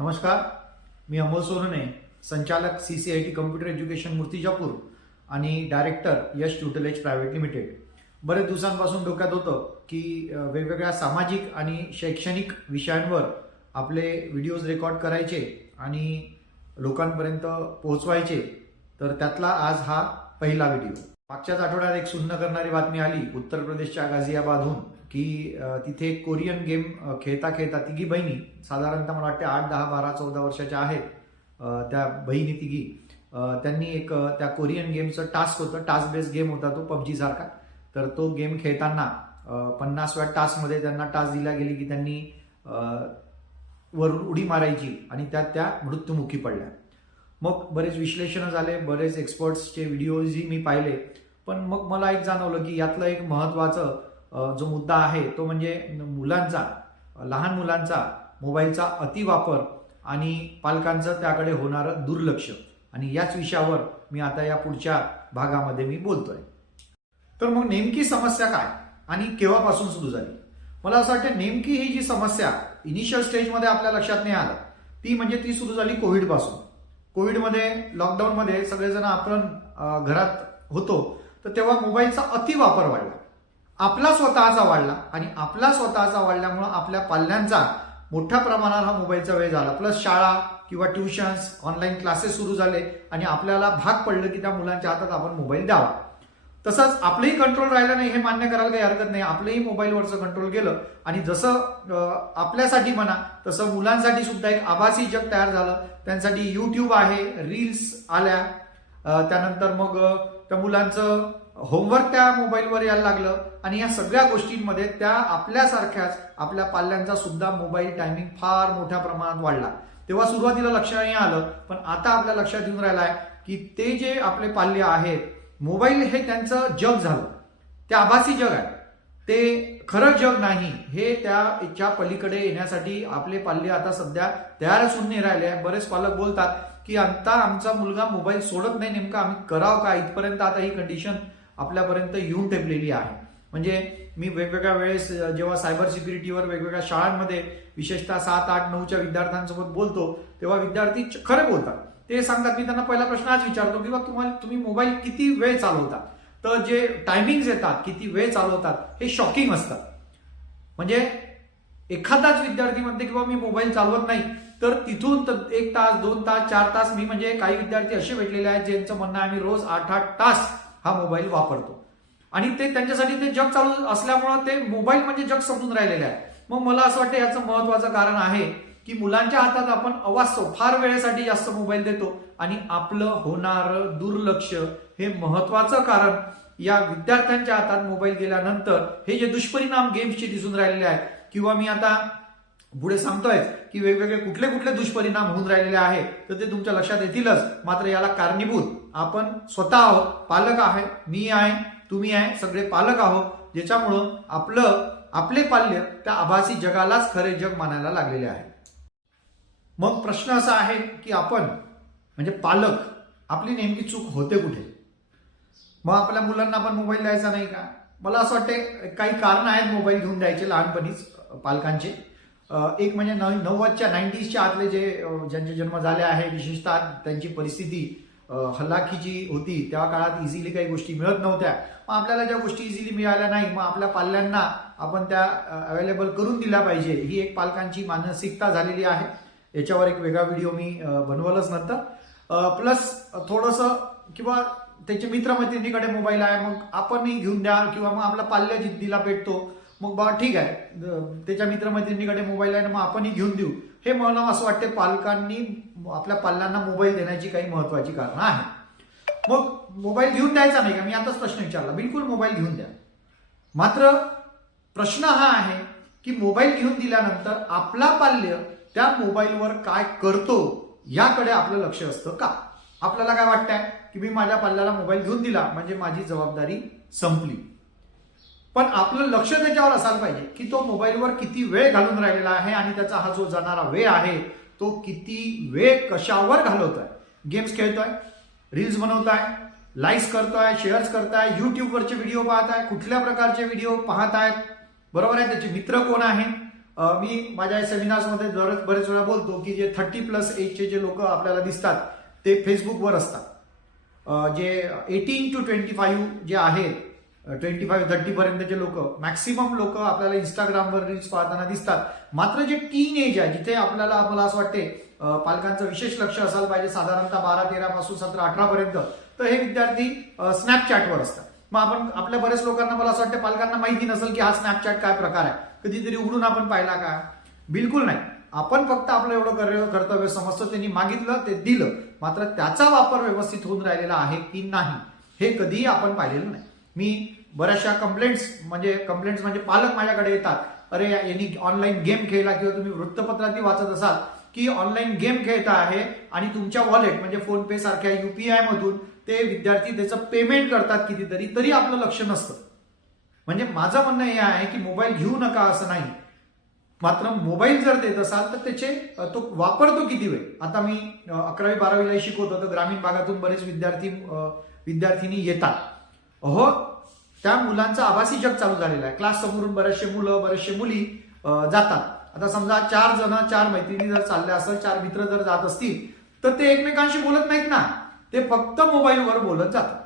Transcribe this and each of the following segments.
नमस्कार, मी अमोल सोनने, संचालक CCIT computer education Murtijapur आणि डायरेक्टर यश ट्युटलेज प्रायव्हेट लिमिटेड. बरेच दिवसांपासून डोक्यात होतं की वेगवेगळ्या सामाजिक आणि शैक्षणिक विषयांवर आपले व्हिडिओज रेकॉर्ड करायचे आणि लोकांपर्यंत पोहोचवायचे. तर त्यातला आज हा पहिला व्हिडिओ. मागच्याच आठवड्यात एक सुन्न करणारी बातमी आली उत्तर प्रदेशच्या गाझियाबादहून की तिथे एक कोरियन गेम खेळता खेळता तिघी बहिणी, साधारणतः मला वाटते 8, 10, 12, 14 वर्षाच्या आहेत त्या बहिणी तिघी, त्यांनी एक त्या कोरियन गेमचं टास्क होतं, टास्क बेस्ड गेम होता तो PUBG सारखा. तर तो गेम खेळताना 50व्या टास्कमध्ये त्यांना टास्क दिला गेली की त्यांनी वरून उडी मारायची आणि त्यात त्या मृत्युमुखी पडल्या. मग बरेच विश्लेषण झाले, बरेच एक्सपर्ट्सचे व्हिडिओजही मी पाहिले, पण मग मला एक जाणवलं की यातलं एक महत्त्वाचं जो मुद्दा आहे तो म्हणजे लहान मुलांचा मोबाईलचा अतिवापर आणि पालकांचं त्याकडे होणारं दुर्लक्ष. आणि याच विषयावर मी आता या पुढच्या भागामध्ये मी बोलतोय. तर मग नेमकी समस्या काय आणि केव्हापासून सुरू झाली? मला असं वाटतं नेमकी ही जी समस्या इनिशियल स्टेजमध्ये आपल्या लक्षात नाही आलं ती म्हणजे ती सुरू झाली कोविड पासून. कोविडमध्ये, लॉकडाऊनमध्ये सगळेजण आपण घरात होतो, तर तेव्हा मोबाईलचा अतिवापर वाढला, आपला स्वतःचा वाढला आणि आपला स्वतःचा वाढल्यामुळं आपल्या पाल्यांचा मोठ्या प्रमाणात हा मोबाईलचा वेळ झाला. प्लस शाळा किंवा ट्युशन्स, ऑनलाईन क्लासेस सुरू झाले आणि आपल्याला भाग पडलं की त्या मुलांच्या हातात आपण मोबाईल द्यावा. तसंच आपलंही कंट्रोल राहिलं नाही हे मान्य करायला काही हरकत नाही. आपलंही मोबाईलवरचं कंट्रोल गेलं आणि जसं आपल्यासाठी म्हणा तसं मुलांसाठी सुद्धा एक आभासी जग तयार झालं. त्यांसाठी YouTube आहे, रील्स आल्या, त्यानंतर मग त्या मुलांचं होमवर्क त्या मोबाईलवर यायला लागलं आणि या सगळ्या गोष्टींमध्ये त्या आपल्यासारख्याच आपल्या पाल्यांचा सुद्धा मोबाईल टायमिंग फार मोठ्या प्रमाणात वाढला. तेव्हा सुरुवातीला लक्ष नाही आलं, पण आता आपल्या लक्षात येऊन राहिलं आहे की ते जे आपले पाल्य आहेत, मोबाईल हे त्यांचं जग झालं, ते आभासी जग आहे, ते खरं जग नाही. हे त्याच्या पलीकडे येण्यासाठी आपले पाल्य आता सध्या तयारच होऊन नाही राहिले आहे. बरेच पालक बोलतात की आता आमचा मुलगा मोबाईल सोडत नाही, नेमकं आम्ही करावं का? इथपर्यंत आता ही कंडिशन आपल्यापर्यंत येऊन ठेपलेली आहे. म्हणजे मी वेगवेगळ्या वेळेस जेव्हा सायबर सिक्युरिटीवर वेगवेगळ्या शाळांमध्ये विशेषतः 7, 8, 9च्या विद्यार्थ्यांसोबत बोलतो तेव्हा विद्यार्थी खरे बोलतात. ते सांगतात, मी त्यांना पहिला प्रश्न आज विचारतो की तुम्ही मोबाईल किती वेळ चालवता? तर जे टायमिंग्स येतात, किती वेळ चालवतात, हे शॉकिंग असतात. म्हणजे एखादाच विद्यार्थी म्हणते की मी मोबाईल चालवत नाही, तर तिथून 1 तास, 2 तास, 4 तास, मी म्हणजे काही विद्यार्थी असे भेटलेले आहेत ज्यांचं म्हणणं आहे आम्ही रोज 8-8 तास हा मोबाईल वापरतो. आणि ते त्यांच्यासाठी ते जग चालू असल्यामुळं ते मोबाईल म्हणजे जग समजून राहिलेले आहे. मग मला असं वाटतं याचं महत्वाचं कारण आहे की मुलांच्या हातात आपण अवास्तव फार वेळेसाठी जास्त मोबाईल देतो आणि आपलं होणारं दुर्लक्ष हे महत्वाचं कारण या विद्यार्थ्यांच्या हातात मोबाईल गेल्यानंतर हे जे दुष्परिणाम गेम्सचे दिसून राहिलेले आहेत, किंवा मी आता पुढे सांगतोय की वेगवेगळे कुठले कुठले दुष्परिणाम होऊन राहिलेले आहेत, तर ते तुमच्या लक्षात येतीलच. मात्र याला कारणीभूत आपण स्वतः आहोत, पालक आहे, मी आहे, तुम्ही आहे, सगळे पालक आहोत, ज्याच्यामुळं आपले पाल्य त्या आभासी जगालाच खरे जग मानायला लागलेले आहे. मग प्रश्न असा आहे की आपण म्हणजे पालक, आपली नेमकी चूक होते कुठे? मग आपल्या मुलांना आपण मोबाईल द्यायचा नाही का? मला असं वाटते काही कारण आहेत मोबाईल घेऊन द्यायचे लहानपणीच पालकांचे. एक म्हणजे 90च्या आतले ज्यांचे जन्म झाले आहे, विशेषतः त्यांची परिस्थिती हलाखीची होती, त्या काळात इझिली काही गोष्टी मिळत नव्हत्या. मग आपल्याला ज्या गोष्टी इझिली मिळाल्या नाही, मग आपल्या पाल्यांना आपण त्या अवेलेबल करून दिल्या पाहिजे, ही एक पालकांची मानसिकता झालेली आहे. याच्यावर एक वेगळा व्हिडिओ मी बनवलंच नव्हतं. प्लस थोडंसं किंवा त्याचे मित्रमैत्रिणीकडे मोबाईल आहे, मग आपणही घेऊन द्या, किंवा मग आपला पाल्य जिद्दीला पेटतो, मग बा ठीक आहे, त्याच्या मित्रमैत्रिणीकडे मोबाईल आहे ना, मग आपणही घेऊन देऊ. हे मला असं वाटते पालकांनी आपल्या पाल्यांना मोबाईल देण्याची काही महत्वाची कारणं आहेत. मग मोबाईल घेऊन द्यायचा नाही का? मी आताच प्रश्न विचारला. बिलकुल मोबाईल घेऊन द्या. मात्र प्रश्न हा आहे की मोबाईल घेऊन दिल्यानंतर आपला पाल्य त्या मोबाईलवर काय करतो याकडे आपलं लक्ष असतं का? आपल्याला काय वाटतंय की मी माझ्या पाल्याला मोबाईल घेऊन दिला म्हणजे माझी जबाबदारी संपली. पण आपलं लक्ष त्याच्यावर असायला पाहिजे की तो मोबाईलवर किती वेळ घालून राहिलेला आहे आणि त्याचा हा जो जाणारा वेळ आहे तो किती वेळ कशावर घालवतोय. गेम्स खेळतोय, रील्स बनवताय, लाईक्स करतोय, शेअर्स करताय, युट्यूबवरचे व्हिडिओ पाहताय, कुठल्या प्रकारचे व्हिडिओ पाहतायत, बरोबर आहे, त्याचे मित्र कोण आहे, मी माझ्या सेमिनार्समध्ये बरेच वेळा बोलतो की जे 30+ एजचे जे लोक आपल्याला दिसतात ते फेसबुकवर असतात. जे 18 to 25 जे आहेत, 25-30 पर्यंतचे लोक, मॅक्सिमम लोक आपल्याला इंस्टाग्रामवर रील्स पाहताना दिसतात. मात्र जे टीन एज आहे, जिथे आपल्याला मला असं वाटते पालकांचं विशेष लक्ष असायला पाहिजे, साधारणतः 12-13 पासून 17-18 पर्यंत, तर हे विद्यार्थी स्नॅपचॅटवर असतात. मग आपण आपल्या बऱ्याच लोकांना मला असं वाटतं पालकांना माहिती नसेल की हा स्नॅपचॅट काय प्रकार आहे. कधीतरी उघडून आपण पाहिला का? बिलकुल नाही. आपण फक्त आपलं एवढं कर्तव्य समजतो, त्यांनी मागितलं ते दिलं, मात्र त्याचा वापर व्यवस्थित होऊन राहिलेला आहे की नाही हे कधीही आपण पाहिलेलं नाही. मी बऱ्याचशा कंप्लेंट्स म्हणजे पालक माझ्याकडे येतात, अरे यांनी ऑनलाईन गेम खेळला, किंवा तुम्ही वृत्तपत्रातही वाचत असाल की ऑनलाईन गेम खेळता आहे आणि तुमच्या वॉलेट म्हणजे फोन पे सारख्या UPI मधून ते विद्यार्थी त्याचं पेमेंट करतात कितीतरी, तरी आपलं लक्ष नसतं. म्हणजे माझं म्हणणं हे आहे की मोबाईल घेऊ नका असं नाही, मात्र मोबाईल जर देत असाल तर तो वापरतो किती वेळ. आता मी 11वी-12वीला शिकवतो, तर ग्रामीण भागातून बरेच विद्यार्थिनी येतात. त्या मुलांचं आभासी जग चालू झालेलं आहे. क्लास समोरून बरेचसे मुलं बरेचशे मुली जातात. आता समजा 4 मैत्रिणी जर चालल्या असेल, 4 मित्र जर जात असतील, तर ते एकमेकांशी बोलत नाहीत ना, ते फक्त मोबाईलवर बोलत जातात.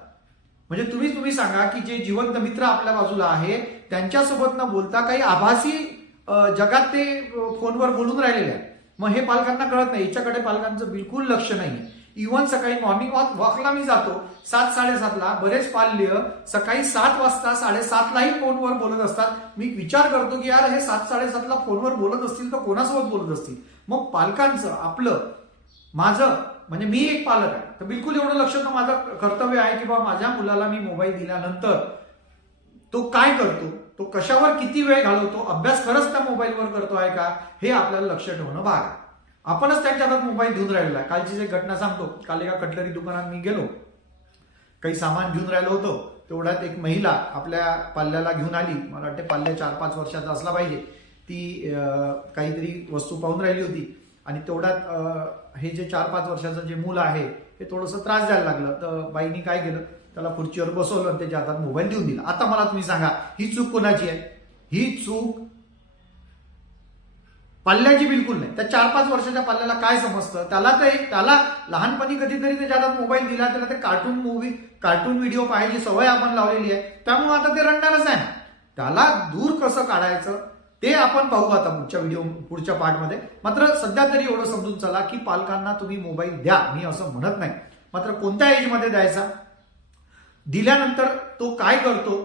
म्हणजे तुम्ही सांगा की जे जिवंत मित्र आपल्या बाजूला आहे त्यांच्यासोबत न बोलता काही आभासी जगात ते फोनवर बोलून राहिलेले आहे. मग हे पालकांना कळत नाही, याच्याकडे पालकांचं बिलकुल लक्ष नाही. इव्हन सकाळी मॉर्निंग वॉकला मी जातो 7-7:30ला, बरेच पाल्य सकाळी 7 वाजता 7:30लाही फोनवर बोलत असतात. मी विचार करतो की यार हे 7-7:30ला फोनवर बोलत असतील तर कोणासोबत बोलत असतील. मग पालकांचं आपलं माझं म्हणजे मी एक पालक आहे, तर बिलकुल एवढं लक्ष तर माझं कर्तव्य आहे की बाबा माझ्या मुलाला मी मोबाईल दिल्यानंतर तो काय करतो, तो कशावर किती वेळ घालवतो, अभ्यास खरंच त्या मोबाईलवर करतो आहे का, हे आपल्याला लक्ष ठेवणं भाग आहे. आपणच त्यांच्या हातात मोबाईल घेऊन राहिलेला आहे. कालचीच एक घटना सांगतो. काल एका कटलरी दुकानात मी गेलो, काही सामान घेऊन राहिलो होतो, तेवढ्यात एक महिला आपल्या पाल्याला घेऊन आली. मला वाटते पाल्य 4-5 वर्षाचा असला पाहिजे. ती काहीतरी वस्तू पाहून राहिली होती आणि तेवढ्यात हे जे 4-5 वर्षाचं जे मूल आहे हे थोडंसं त्रास द्यायला लागलं. तर बाईनी काय केलं, त्याला खुर्चीवर बसवलं आणि त्याच्या हातात मोबाईल देऊन दिला. आता मला तुम्ही सांगा, ही चूक कोणाची आहे? ही चूक पाल्याची बिलकुल नाही. त्या 4-5 वर्षाच्या पाल्याला काय समजतं? त्याला लहानपणी कधीतरी त्याच्या हातात मोबाईल दिला, त्याला ते कार्टून व्हिडिओ पाहायची सवय आपण लावलेली आहे, त्यामुळे आता ते रडणारच आहे. त्याला दूर कसं काढायचं ते आपण पाहू आता पुढच्या पार्टमध्ये. मात्र सध्या तरी एवढं समजून चला की पालकांना तुम्ही मोबाईल द्या, मी असं म्हणत नाही, मात्र कोणत्या एजमध्ये द्यायचा, दिल्यानंतर तो काय करतो,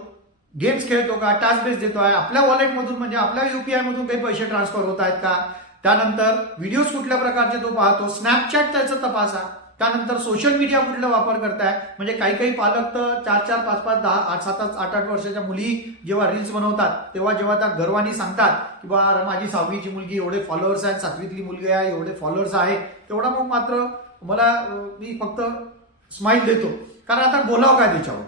गेम्स खेळतो का, टास्क बेस देतो आहे, आपल्या वॉलेटमधून म्हणजे आपल्या UPI मधून काही पैसे ट्रान्सफर होत आहेत का, त्यानंतर व्हिडिओज कुठल्या प्रकारचे तो पाहतो, स्नॅपचॅट त्याचं तपासा, त्यानंतर सोशल मीडिया कुठला वापर करताय. म्हणजे काही पालक तर 4-4, 5-5, 10, 7-7, 8-8 वर्षाच्या मुली जेव्हा रील्स बनवतात तेव्हा त्या गर्वानी सांगतात की बा माझी 6वीची मुलगी एवढे फॉलोअर्स आहेत, 7वीतली मुलगी आहे एवढे फॉलोअर्स आहे. तेवढा मग मात्र मी फक्त स्माइल देतो, कारण आता बोलावं काय त्याच्यावर.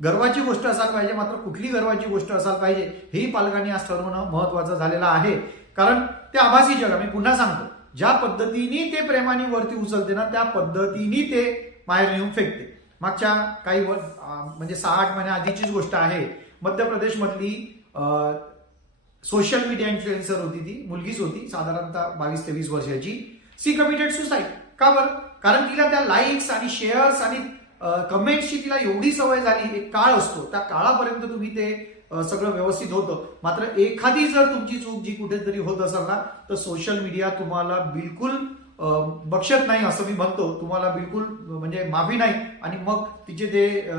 गर्वाची गोष्ट असायला पाहिजे, मात्र कुठली गर्वाची गोष्ट असायला पाहिजे हेही पालकांनी आज ठरवणं महत्वाचं झालेलं आहे. कारण ते आभासी जग, मी पुन्हा सांगतो, ज्या पद्धतीने ते प्रेमाने वरती उचलते ना त्या पद्धतीने ते बाहेर नेऊन फेकते. मागच्या काही म्हणजे 6-8 महिन्या आधीचीच गोष्ट आहे. मध्य प्रदेशमधली सोशल मीडिया इन्फ्लुएन्सर होती, ती मुलगीच होती, साधारणतः 22-23 वर्षाची. She committed suicide. का बरं? कारण तिला त्या लाईक्स आणि शेअर्स आणि कमेंट्सची तिला एवढी सवय झाली. एक काळ असतो, त्या काळापर्यंत तुम्ही ते सगळं व्यवस्थित होतं. मात्र एखादी जर तुमची चूक जी कुठेतरी होत असेल ना, तर सोशल मीडिया तुम्हाला बिलकुल बक्षत नाही असं मी म्हणतो. तुम्हाला बिलकुल म्हणजे माफी नाही. आणि मग तिचे ते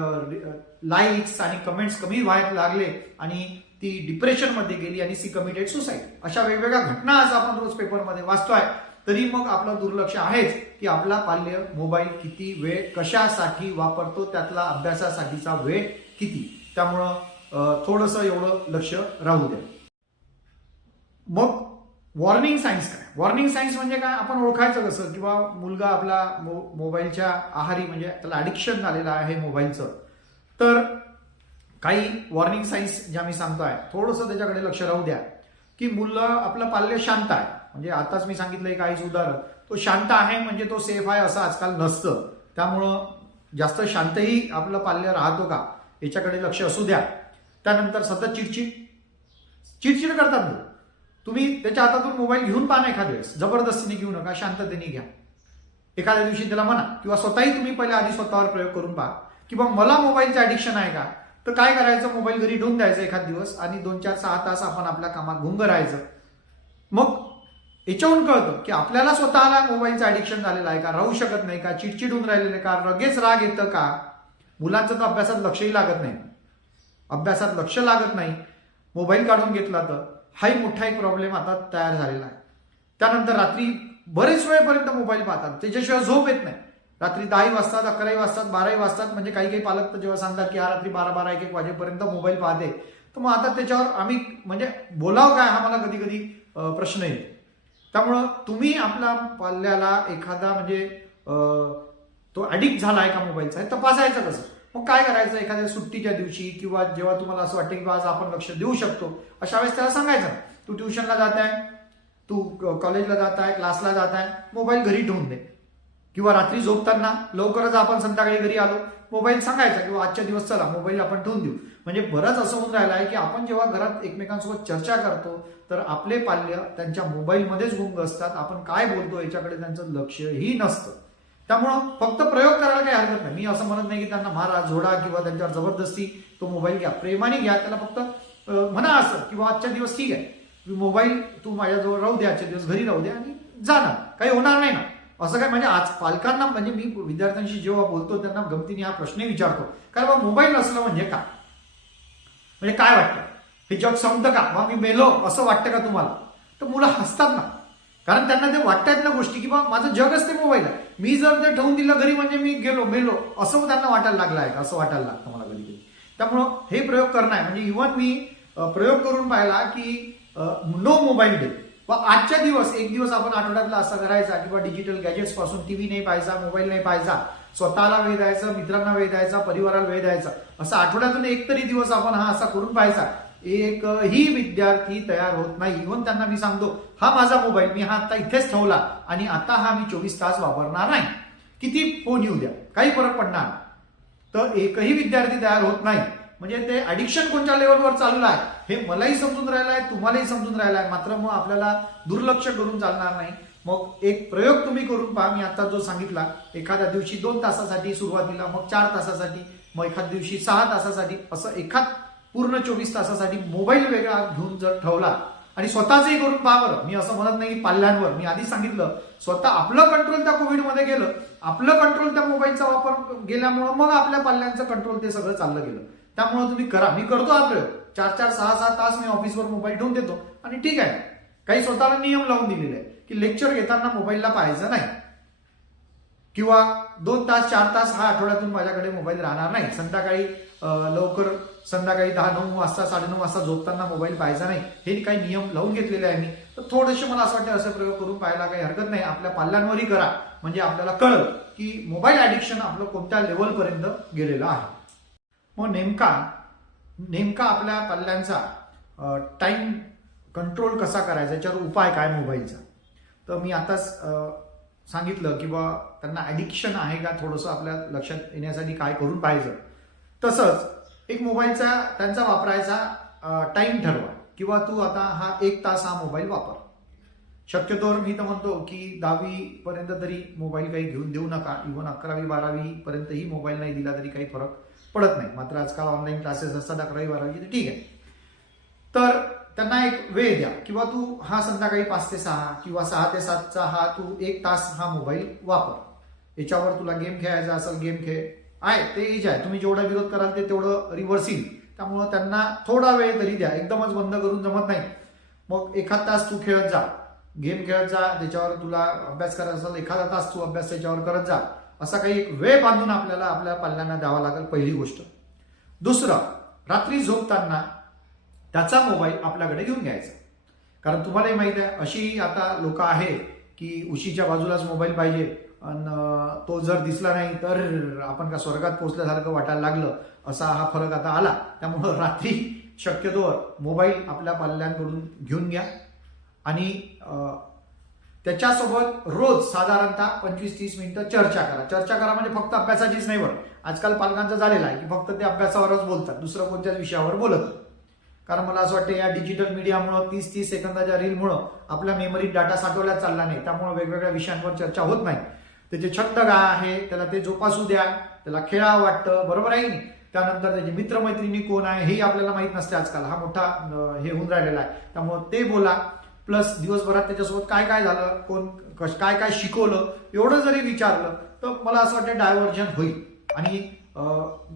लाईक्स आणि कमेंट्स कमी व्हायला लागले आणि ती डिप्रेशनमध्ये गेली आणि सी कमिटेड सुसाईड. अशा वेगवेगळ्या घटना आज आपण रोज पेपरमध्ये वाचतोय. तरी मग आपलं दुर्लक्ष आहेच की आपला पाल्य मोबाईल किती वेळ कशासाठी वापरतो, त्यातला अभ्यासासाठीचा वेळ किती. त्यामुळं थोडंसं एवढं लक्ष राहू द्या. मग वॉर्निंग सायन्स काय? वॉर्निंग सायन्स म्हणजे काय, आपण ओळखायचं कसं, किंवा मुलगा आपला मोबाईलच्या आहारी म्हणजे त्याला ॲडिक्शन झालेलं आहे मोबाईलचं. तर काही वॉर्निंग सायन्स ज्या मी सांगतोय, थोडंसं त्याच्याकडे लक्ष राहू द्या की मुलं आपलं पाल्य शांत आहे. म्हणजे आताच मी सांगितलंय काहीच उदाहरण, तो शांत आहे म्हणजे तो सेफ आहे असं आजकाल नसतं. त्यामुळं जास्त शांतही आपलं पाल्य राहतो का याच्याकडे लक्ष असू द्या. त्यानंतर सतत चिडचिड करतात. तुम्ही त्याच्या हातातून मोबाईल घेऊन पहा ना एखाद्या वेळेस, जबरदस्तीने घेऊ नका, शांततेने घ्या. एखाद्या दिवशी त्याला म्हणा, किंवा स्वतःही तुम्ही पहिले आधी स्वतःवर प्रयोग करून पहा की बा मला मोबाईलचं ऍडिक्शन आहे का. तर काय करायचं, मोबाईल घरी ठेवून द्यायचा एखाद दिवस आणि 2-4-6 तास आपण आपल्या कामात गुंग राहायचं. मग याच्याहून कळतं की आपल्याला स्वतःला मोबाईलचं ऍडिक्शन झालेलं आहे का, राहू शकत नाही का, चिडचिड होऊन राहिलेलं का, लगेच राग येतं का. मुलांचं तर अभ्यासात लक्षही लागत नाही, अभ्यासात लक्ष लागत नाही, मोबाईल काढून घेतला तर हाही मोठा एक प्रॉब्लेम आता तयार झालेला आहे. त्यानंतर रात्री बरेच वेळेपर्यंत मोबाईल पाहतात, त्याच्याशिवाय झोप येत नाही. रात्री 10 वाजतात, 11 वाजतात, 12 वाजतात. म्हणजे काही काही पालक तर जेव्हा सांगतात की हा रात्री 12-1 वाजेपर्यंत मोबाईल पाहते, तर मग आता त्याच्यावर आम्ही म्हणजे बोलावं काय, हा मला कधी कधी प्रश्न येतो. त्यामुळं तुम्ही आपल्या पाल्याला एखादा म्हणजे तो ऍडिक्ट झाला आहे का मोबाईलचा, हे तपासायचं कसं. मग काय करायचं, एखाद्या सुट्टीच्या दिवशी किंवा जेव्हा तुम्हाला असं वाटतं की आज आपण लक्ष देऊ शकतो, अशा वेळेस त्याला सांगायचं, तू ट्युशनला जात आहे, तू कॉलेजला जात आहे, क्लासला जात आहे, मोबाईल घरी ठेवून दे. किंवा रात्री झोपताना लवकरच आपण संध्याकाळी घरी आलो, मोबाईल सांगायचा किंवा आजच्या दिवस चला मोबाईल आपण ठेवून देऊ. म्हणजे बरंच असं होऊन राहिलं आहे की आपण जेव्हा घरात एकमेकांसोबत चर्चा करतो तर आपले पाल्य त्यांच्या मोबाईलमध्येच गुंग असतात, आपण काय बोलतो याच्याकडे त्यांचं लक्षही नसतं. त्यामुळं फक्त प्रयोग करायला काही हरकत नाही. मी असं म्हणत नाही की त्यांना मारा, झोडा किंवा त्यांच्यावर जबरदस्ती तो मोबाईल घ्या, प्रेमाने घ्या. त्याला फक्त म्हणा असं किंवा आजच्या दिवस ठीक आहे, मोबाईल तू माझ्याजवळ राहू दे, आजच्या दिवस घरी राहू दे आणि जाणार, काही होणार नाही ना. असं काय म्हणजे आज पालकांना म्हणजे मी विद्यार्थ्यांशी जेव्हा बोलतो त्यांना गमतीने हा प्रश्न विचारतो, काय बा मोबाईल नसलं म्हणजे काय, म्हणजे काय वाटतं, हे जग संपतं का, बा मी मेलो असं वाटतं का तुम्हाला. तर मुलं हसतात ना, कारण त्यांना ते वाटतात ना गोष्टी की बा माझं जगच ते मोबाईल आहे, मी जर ते ठेवून दिलं घरी म्हणजे मी गेलो मेलो असं त्यांना वाटायला लागलं आहे, असं वाटायला लागतं मला कधी कधी. त्यामुळं हे प्रयोग करणं आहे. म्हणजे इव्हन मी प्रयोग करून पाहिला की नो मोबाईल डे. आजच्या दिवस एक दिवस आपण आठवड्यातला असा करायचा किंवा डिजिटल गॅजेट्स पासून टीव्ही नाही पाहायचा, मोबाईल नाही पाहायचा, स्वतःला वेळ द्यायचा, मित्रांना वेळ द्यायचा, परिवाराला वेळ द्यायचा. असा आठवड्यातून एक तरी दिवस आपण हा असा करून पाहायचा. एकही विद्यार्थी तयार होत नाही. इव्हन त्यांना मी सांगतो, हा माझा मोबाईल मी हा आता इथेच ठेवला आणि आता हा मी 24 तास वापरणार नाही, किती फोन येऊ द्या काही फरक पडणार नाही. तर एकही विद्यार्थी तयार होत नाही. म्हणजे ते ऍडिक्शन कोणत्या लेवलवर चालू आहे हे मलाही समजून राहिलं आहे, तुम्हालाही समजून राहिलं आहे. मात्र मग आपल्याला दुर्लक्ष करून चालणार नाही. मग एक प्रयोग तुम्ही करून पहा. मी आता जो सांगितला, एखाद्या दिवशी 2 तासासाठी सुरुवातीला, मग 4 तासासाठी, मग एखाद्या दिवशी 6 तासासाठी, असं एखाद पूर्ण 24 तासासाठी मोबाईल वेगळा घेऊन जर ठेवला आणि स्वतःचंही करून पहा बरं. मी असं म्हणत नाही की पाल्यांवर, मी आधी सांगितलं स्वतः आपलं कंट्रोल त्या कोविडमध्ये गेलं, आपलं कंट्रोल त्या मोबाईलचा वापर गेल्यामुळं मग आपल्या पाल्यांचं कंट्रोल ते सगळं चाललं गेलं. त्यामुळे तुम्ही करा, मी करतो हा प्रयोग. 4-4, 6-6 तास मी ऑफिसवर मोबाईल ठेवून देतो आणि ठीक आहे, काही स्वतःला नियम लावून दिलेले आहे की लेक्चर घेताना मोबाईलला पाहायचं नाही किंवा 2 तास 4 तास हा आठवड्यातून माझ्याकडे मोबाईल राहणार नाही. संध्याकाळी लवकर संध्याकाळी 10-9 वाजता 9:30 वाजता झोपताना मोबाईल पाहायचा नाही, हे काही नियम लावून घेतलेले आहे मी. तर थोडेसे मला असं वाटतं असे प्रयोग करून पाहायला काही हरकत नाही. आपल्या पाल्यांवरही करा, म्हणजे आपल्याला कळलं की मोबाईल ऍडिक्शन आपलं कोणत्या लेवलपर्यंत गेलेलं आहे. मग नेमका आपल्या पाल्यांचा टाइम कंट्रोल कसा करायचा, याच्यावर उपाय काय मोबाईलचा. तर मी आताच सांगितलं की बा त्यांना ऍडिक्शन आहे का थोडंसं आपल्या लक्षात येण्यासाठी काय करून पाहिजे. तसंच एक मोबाईलचा त्यांचा वापरायचा टाइम ठरवा, किंवा तू आता हा 1 तास हा मोबाईल वापर. शक्यतोवर मी तर म्हणतो की 10वी पर्यंत तरी मोबाईल काही घेऊन देऊ नका. इव्हन 11वी-12वी पर्यंतही मोबाईल नाही दिला तरी काही फरक पडत नाही. मात्र आजकाल ऑनलाईन क्लासेस असतात 11वी-12वी, तर ठीक आहे. तर त्यांना एक वेळ द्या, किंवा तू हा संध्याकाळी 5 ते 6 किंवा 6 ते 7चा हा तू 1 तास हा मोबाईल वापर. याच्यावर तुला गेम खेळायचा असेल गेम खेळ आहे, ते एज आहे, तुम्ही जेवढा विरोध कराल ते तेवढं रिव्हर्स येईल. त्यामुळं त्यांना थोडा वेळ तरी द्या, एकदमच बंद करून जमत नाही. मग एखाद तास तू खेळत जा, गेम खेळत जा, त्याच्यावर तुला अभ्यास करायचा असेल एखादा तास तू अभ्यास त्याच्यावर करत जा. असा काही एक वेळ बांधून आपल्याला आपल्या पाल्यांना द्यावा लागेल, पहिली गोष्ट. दुसरं, रात्री झोपताना त्याचा मोबाईल आपल्याकडे घेऊन घ्यायचा. कारण तुम्हालाही माहिती आहे, अशी आता लोक आहेत की उशीच्या बाजूलाच मोबाईल पाहिजे आणि तो जर दिसला नाही तर आपण का स्वर्गात पोहोचल्यासारखं वाटायला लागलं, असा हा फरक आता आला. त्यामुळं रात्री शक्यतोवर मोबाईल आपल्या पाल्यांकडून घेऊन घ्या आणि त्याच्यासोबत रोज साधारणतः 25-30 मिनिटं चर्चा करा. चर्चा करा म्हणजे फक्त अभ्यासाचीच नाही बरं. आजकाल पालकांचं झालेलं आहे की फक्त ते अभ्यासावरच बोलतात, दुसरं कोणत्याच विषयावर बोलत नाही. कारण मला असं वाटतं या डिजिटल मीडियामुळं 30-30 सेकंदाच्या रीलमुळं आपल्या मेमरीत डाटा साठवला चालला नाही, त्यामुळे वेगवेगळ्या विषयांवर चर्चा होत नाही. त्याचे छंद काय आहे त्याला ते जोपासू द्या, त्याला खेळावं वाटतं, बरोबर आहे की नाही. त्यानंतर त्याचे मित्रमैत्रिणी कोण आहे हेही आपल्याला माहित नसते आजकाल, हा मोठा हे होऊन राहिलेला आहे. त्यामुळे ते बोला, प्लस दिवसभरात त्याच्यासोबत काय काय झालं, कोण काय काय शिकवलं एवढं जरी विचारलं तर मला असं वाटतं डायव्हर्जन होईल. आणि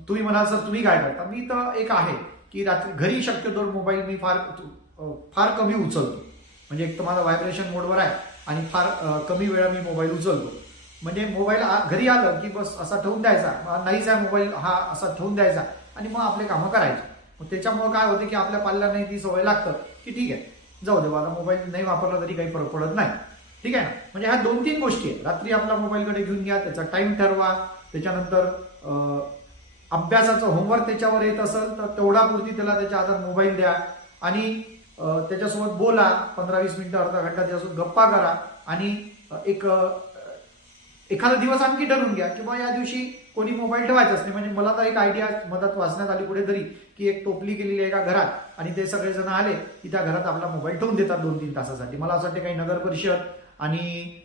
तुम्ही म्हणाल सर तुम्ही काय करता, मी तर एक आहे की रात्री घरी शक्यतो मोबाईल मी फार कमी उचलतो. म्हणजे एक तर माझा व्हायब्रेशन मोडवर आहे आणि फार कमी वेळा मी मोबाईल उचलतो. म्हणजे मोबाईल घरी आलं की बस असा ठेवून द्यायचा, नाहीच आहे मोबाईल हा असा ठेवून द्यायचा आणि मग आपले कामं करायचे. मग त्याच्यामुळे काय होते की आपल्या पाल्याला ती सवय लागतं की ठीक आहे जाऊ दे आता मोबाईल नाही वापरला तरी काही फरक पडत नाही, ठीक आहे ना. म्हणजे ह्या 2-3 गोष्टी आहेत. रात्री आपला मोबाईलकडे घेऊन घ्या, त्याचा टाइम ठरवा, त्याच्यानंतर अभ्यासाचं होमवर्क त्याच्यावर येत असेल तर तेवढा पुरती त्याला त्याच्या हातात मोबाईल द्या आणि त्याच्यासोबत बोला 15-20 मिनिटं अर्धा घंटा त्याच्यासोबत गप्पा करा आणि एखादा दिवस आणखी ठरवून घ्या किंवा या दिवशी कोणी मोबाईल ठेवायचाच नाही. म्हणजे मला तर एक आयडिया मदत वाचण्यात आली कुठेतरी की एक टोपली केलेली आहे एका घरात आणि ते सगळेजण आले की त्या घरात आपला मोबाईल ठेवून देतात 2-3 तासासाठी. मला असं वाटतं काही नगर परिषद आणि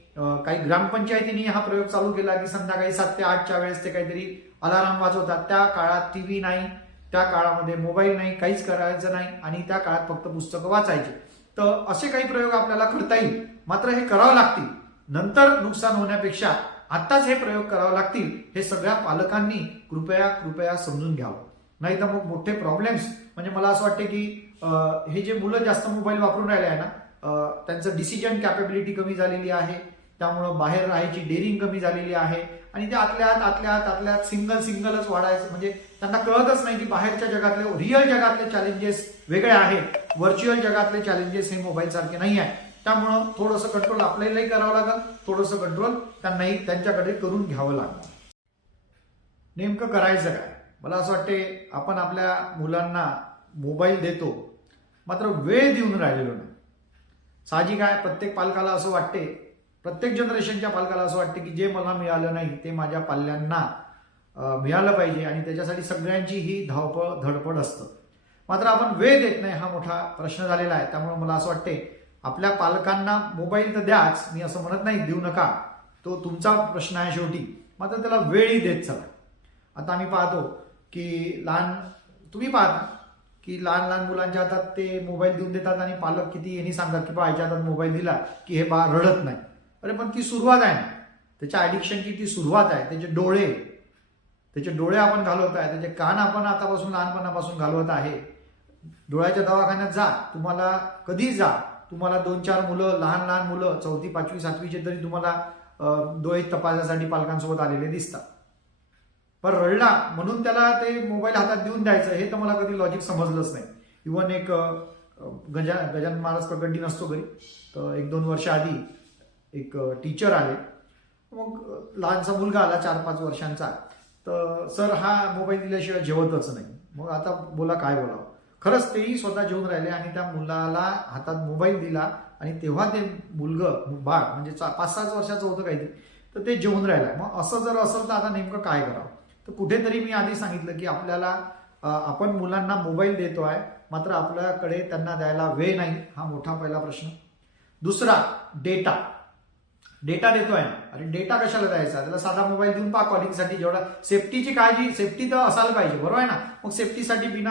काही ग्रामपंचायतींनी हा प्रयोग चालू केला की संध्याकाळी 7 ते 8च्या वेळेस ते काहीतरी अलाराम वाजवतात. त्या काळात टीव्ही नाही, त्या काळामध्ये मोबाईल नाही, काहीच करायचं नाही आणि त्या काळात फक्त पुस्तकं वाचायची. तर असे काही प्रयोग आपल्याला करता येईल, मात्र हे करावं लागतील. नंतर नुकसान होण्यापेक्षा आत्ताच हे प्रयोग करावे लागतील, हे सगळ्या पालकांनी कृपया समजून घ्यावं. नाही तर मग मोठे प्रॉब्लेम्स, म्हणजे मला असं वाटतं की हे जे मुलं जास्त मोबाईल वापरून राहिले आहे ना त्यांचं डिसिजन कॅपेबिलिटी कमी झालेली आहे, त्यामुळं बाहेर राहायची डेअरिंग कमी झालेली आहे आणि ते आतल्यात सिंगलच वाढायचं. म्हणजे त्यांना कळतच नाही की बाहेरच्या जगातले रिअल जगातले चॅलेंजेस वेगळे आहेत, व्हर्च्युअल जगातले चॅलेंजेस हे मोबाईल सारखे नाही आहे. त्यामुळं थोडंसं कंट्रोल आपल्यालाही करावं लागेल, थोडंसं कंट्रोल त्यांनाही त्यांच्याकडे करून घ्यावं लागेल. नेमकं करायचं काय, मला असं वाटते आपण आपल्या मुलांना मोबाईल देतो मात्र वेळ देऊन राहिलेलो नाही. साहजिक आहे, प्रत्येक पालकाला असं वाटते, प्रत्येक जनरेशनच्या पालकाला असं वाटते की जे मला मिळालं नाही ते माझ्या पाल्यांना मिळालं पाहिजे आणि त्याच्यासाठी सगळ्यांची ही धावपळ धडपड असतं. मात्र आपण वेळ देत नाही, हा मोठा प्रश्न झालेला आहे. त्यामुळे मला असं वाटते आपल्या पालकांना मोबाईल तर द्याच, मी असं म्हणत नाही देऊ नका, तो तुमचा प्रश्न आहे शेवटी, मात्र त्याला वेळही देत चला. आता आम्ही पाहतो की तुम्ही पाहता की लहान मुलांच्या हातात ते मोबाईल देऊन देतात आणि पालक किती यांनी सांगतात की बा याच्या हातात मोबाईल दिला की हे बा रडत नाही. अरे पण ती सुरुवात आहे ना, त्याच्या ॲडिक्शनची ती सुरुवात आहे. त्याचे डोळे आपण घालवत आहे, त्याचे कान आपण आतापासून लहानपणापासून घालवत आहे. डोळ्याच्या दवाखान्यात जा, तुम्हाला कधी जा, तुम्हाला 2-4 मुलं लहान मुलं 4वी, 5वी, 7वीचे तरी तुम्हाला डोळे तपासण्यासाठी पालकांसोबत आलेले दिसतात. पण रडला म्हणून त्याला ते मोबाईल हातात देऊन द्यायचं हे तर मला कधी लॉजिक समजलंच नाही. इव्हन एक गजानन महाराज प्रकटी नसतो घरी, तर 1-2 वर्ष आधी एक टीचर आले, मग लहानसा मुलगा आला 4-5 वर्षांचा, तर सर हा मोबाईल दिल्याशिवाय जेवतच नाही. मग आता बोला काय बोलावं. खरंच तेही स्वतः जेवून राहिले आणि त्या मुलाला हातात मोबाईल दिला आणि तेव्हा ते बाळ म्हणजे 5-6 वर्षाचं होतं काहीतरी, तर ते जेवून राहिलं. मग असं जर असेल तर आता नेमकं काय करावं. तर कुठेतरी मी आधी सांगितलं की आपल्याला आपण मुलांना मोबाईल देतो आहे मात्र आपल्याकडे त्यांना द्यायला वेळ नाही, हा मोठा पहिला प्रश्न. दुसरा डेटा देतोय ना, अरे डेटा कशाला द्यायचा, त्याला साधा मोबाईल देऊन पहा कॉलिंगसाठी. जेवढा सेफ्टीची काळजी, सेफ्टी तर असायला पाहिजे, बरोबर आहे ना. मग सेफ्टीसाठी बिना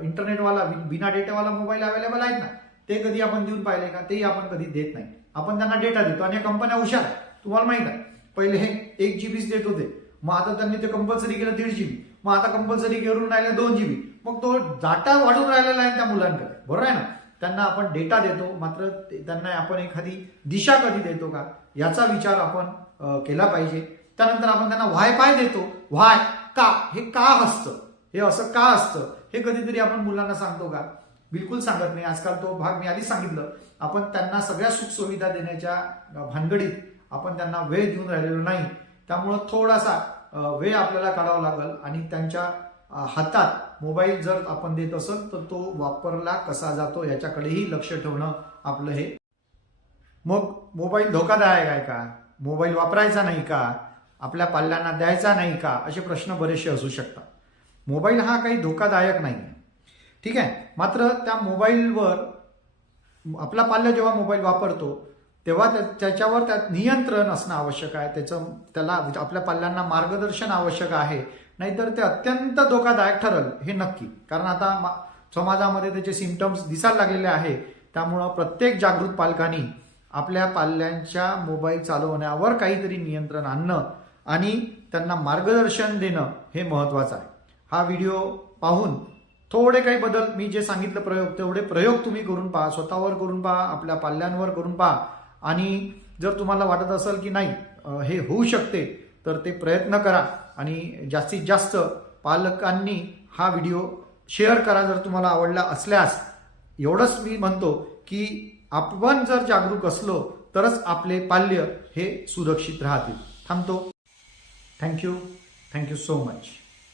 इंटरनेटवाला बिना डेटावाला मोबाईल अवेलेबल आहेत ना, ते कधी आपण देऊन पाहिले का, तेही आपण कधी देत नाही. आपण त्यांना डेटा देतो आणि कंपन्या हुशार, तुम्हाला माहित आहे. पहिले हे 1 GB देत होते, मग आता त्यांनी ते कंपल्सरी केलं 1.5 GB, मग आता कंपल्सरी करून राहिले 2 GB. मग तो डाटा वाढून राहिलेला आहे त्या मुलांकडे, बरोबर आहे ना. त्यांना आपण डेटा देतो मात्र त्यांना आपण एखादी दिशा कधी देतो का याचा विचार आपण केला पाहिजे. त्यानंतर आपण त्यांना वायफाय देतो, हे का असतं, हे असं का असतं हे कधीतरी आपण मुलांना सांगतो का, बिलकुल सांगत नाही. आजकाल तो भाग मी आधी सांगितलं, आपण त्यांना सगळ्या सुखसुविधा देण्याच्या भानगडीत आपण त्यांना वेळ देऊन राहिलेलो नाही. त्यामुळं थोडासा वेळ आपल्याला काढावा लागेल आणि त्यांच्या हातात मोबाईल जर आपण देत असेल तर तो वापरला कसा जातो याच्याकडेही लक्ष ठेवणं आपलं हे. मग मोबाईल धोकादायक आहे का, मोबाईल वापरायचा नाही का, आपल्या पाल्यांना द्यायचा नाही का, असे प्रश्न बरेचसे असू शकतात. मोबाईल हा काही धोकादायक नाही. ठीक आहे. मात्र त्या मोबाईलवर आपला पाल्य जेव्हा मोबाईल वापरतो तेव्हा त्याच्यावर त्यात नियंत्रण असणं आवश्यक आहे. त्याला आपल्या पाल्यांना मार्गदर्शन आवश्यक आहे, नाहीतर ते अत्यंत धोकादायक ठरेल हे नक्की. कारण आता समाजामध्ये त्याचे सिम्पटम्स दिसायला लागलेले आहे. त्यामुळं प्रत्येक जागृत पालकांनी आपल्या पाल्यांच्या मोबाईल चालवण्यावर काहीतरी नियंत्रण आणणं आणि त्यांना मार्गदर्शन देणं हे महत्वाचं आहे. हा व्हिडिओ पाहून थोडे काही बदल, मी जे सांगितलं प्रयोग, तेवढे प्रयोग तुम्ही करून पहा, स्वतःवर करून पहा, आपल्या पाल्यांवर करून पहा. आणि जर तुम्हाला वाटत असेल की नाही हे होऊ शकते तर ते प्रयत्न करा आणि जास्तीत जास्त पालकांनी हा व्हिडिओ शेअर करा जर तुम्हाला आवडला असल्यास. एवढंच मी म्हणतो की आपण जर जागरूक असलो तरच आपले पाल्य हे सुरक्षित राहतील. थांबतो. Thank you so much.